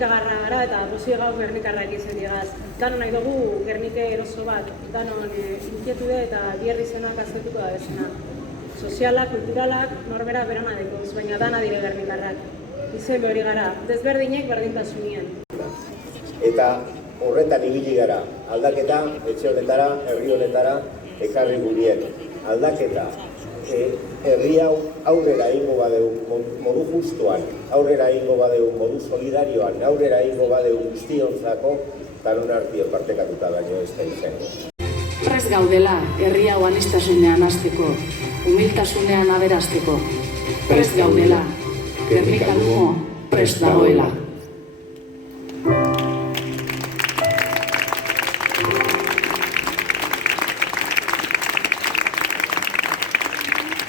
Gernikagarra gara eta pozik gau Gernikarrak izan digaz. Danon nahi dugu Gernike eroso bat, danon inkietude eta bierri zenak azetuko da bezena. Sozialak, kulturalak, norbera berona dekoz, baina dana dire Gernikarrak. Izen behori gara, desberdinek berdintasunien. Eta horretan ibili gara, aldaketa, etxe honetara, herri honetara, ekarri gurien. Aldaketa, herri hau aurrera egingo badeu modu justuan, aurrera egingo badeu modu solidarioan, aurrera egingo badeu guztiontzako, danon artien partekatuta baino ez da izango. Prest gaudela herri hau aniztasunean hasteko, humiltasunean aberasteko. Prest gaudela, Gernika Lumo prest dagoela.